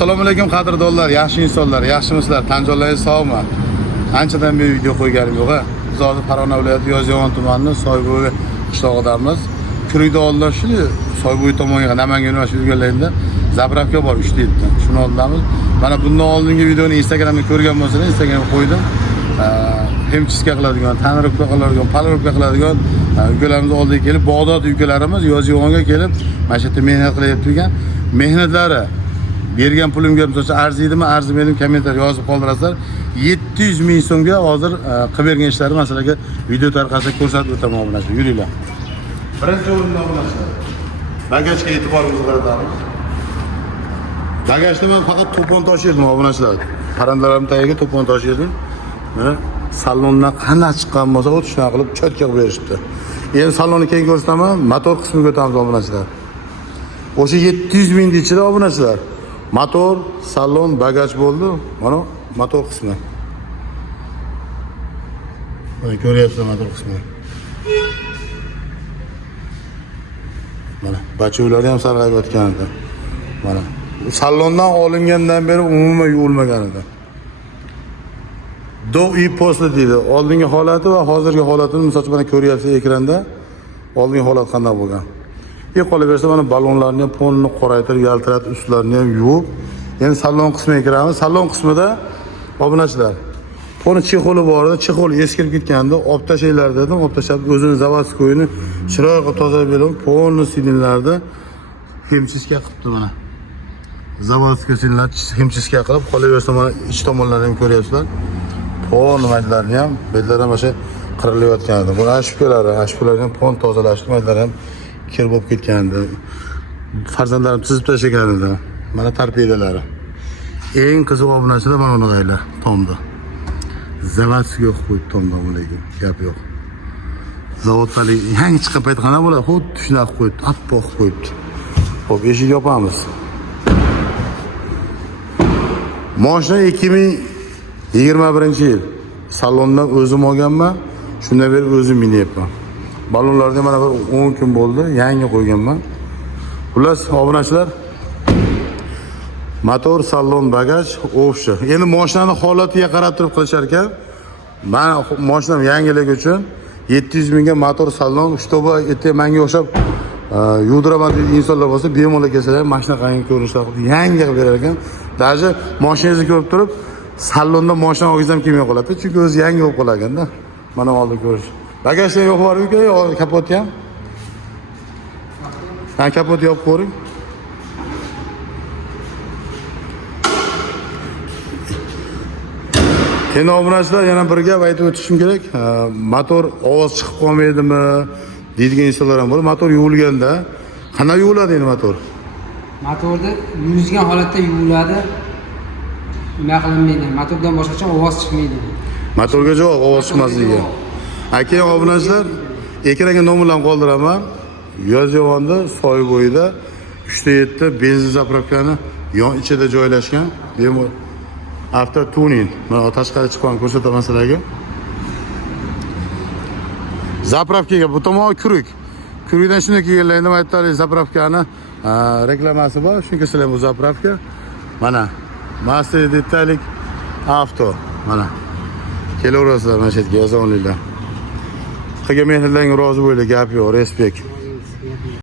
Assalomu alaykum qadrdonlar, yaxshi insonlar, yaxshimisizlar? Tanjonlaringiz sog'mi? Anchadan beri video qo'yganim yo'q. Biz hozir Farg'ona viloyati Yozyovon tumanining Soybo'yi qishlog'idamiz. Kurikda oldinlar shu Soybo'yi tomonga Namangan universiteti yo'llarida zapravka bor 3-7 dan. Shuni oldamiz. Mana bundan oldingi videoni Instagramda ko'rgan bo'lsangiz, Instagramga qo'ydim. Hemchiska qiladigan, tanirubka qiladigan, palirubka qiladigan ukalarimiz oldiga kelib, Bag'dod ukalarimiz Yozyovonga kelib, mana shu yerda mehnat qilyapti ekan. Mehnatlari bergan pulimga misol arziydimi, arzimaydimi kommentar yozib qoldirasizlar. 700 ming so'mga hozir qilib bergan ishlarim masalan video tarqasa ko'rsatib o'taman obunachilar. Yuringlar. Birinchi o'rinda obunachilar. Bagajga e'tiborimizni qaratamiz. Bagajda men faqat to'pon toshirdim obunachilar. Parrandalarim tagiga to'pon toshirdim. Mana salondan qanday chiqqan bo'lsa, o'zi shunaqa qilib cho'tka qilib berishibdi. Endi salonni keyin ko'rsataman, motor qismiga o'tamiz obunachilar. O'sha 700 ming ichida obunachilar. Motor, salon, bagaj bo'ldi. Mana motor qismi. Mana ko'ryapsizlar motor qismini. Mana bacho'lari ham sarg'ayib yotgan edi. Mana salondan olingandan beri umuman yuvilmagan edi. Do и после deydi. Oldingi holati va hozirgi holatini misol uchun mana ko'ryapsiz ekranda. Oldingi holat qanday bo'lgan? Qolaversa mana ballonlarni ham ponni qoraytirib, yaltiratib, ustlarini ham yuvib, endi salon qismiga kiramiz. Salon qismida obunachilar. Ponni chexoli bor edi, chexol eskirib ketganda olib tashlaylar dedim, olib tashlab o'zini zavodskoyini chiroyli qilib tozalab berdim. Ponni sidinlarda hemchiska qilibdi mana. Zavodskoy sidinlar hemchiska qilib, qolaversa mana ich tomonlarini ham ko'ryapsizlar. Ponni majlarni ham, bedlar ham o'sha qirilayotgan edi. Buni ashpulari ham ponni tozalashdi, majlar ham kir bo'lib ketgandi. Farzandlarim chizib tashlagan edi. Mana torpedalari. Eng qiziq obunachilar mana bunaqaylar tomda. Zavodskiy qo'yib tomda lekin gap yo'q. Zavoddalik yangi chiqqan payt qana bo'ladi? Xuddi shunaqa qo'yibdi, appoq qo'yibdi. Xo'p, eshik yopamiz. Mashina 2021-yil. Salondan o'zim olganman. Shundan beri o'zim minyapman. Ballonlarni mana bir 10 kun bo'ldi, yangi qo'yganman. Xullas, obunachilar, motor, salon, bagaj, o'pshi. Endi mashinani holatiga qarab turib qilishar ekan. Men mashinam yangilik uchun 700 mingga motor, salon, shtoba ertaga menga o'xshab yudiraman degan insonlar bo'lsa, bemalol kelsalar, mashina qanday ko'rinishda yangi qilib berar ekan. Даже mashinangizni ko'rib turib, salonda mashina olsangiz ham kelmay qoladi, chunki o'zi yangi bo'lib qolganda. Mana oldi ko'rish. Bagajda yo'q bor-ku, kapotni ham. Ha, kapotni yopib ko'ring. Endi obunachilar yana bir gap aytib o'tishim kerak. Motor ovoz chiqib qolmaydimi deydigan insonlar ham bor. Motor yuvilganda qanday yuviladi endi motor? Motorda yuzgan holatda yuviladi. Nima qilinmaydi? Motordan boshqacha ovoz chiqmaydi. Motorga javob ovoz chiqmasligi. Aka obunachilar, ekranga nomerlarni qoldiraman. Yozyovonda Soybo'yida 3-7 benzin zapravkani yon ichida joylashgan. Avto tuning. Mana tashqari chiqqan ko'rsataman sizlarga. Zapravkaga bu tomon kurik. Kurikdan shunday kelganlar endi aytaylik zapravkani reklamasi bor. Shunga sizlar bu zapravka. Mana Master detaylik avto. Mana kelaverasizlar mana shu yerga yoza olinglar. Qilgan mehnatlaringga rozi bo'linglar, gap yo'q, respekt.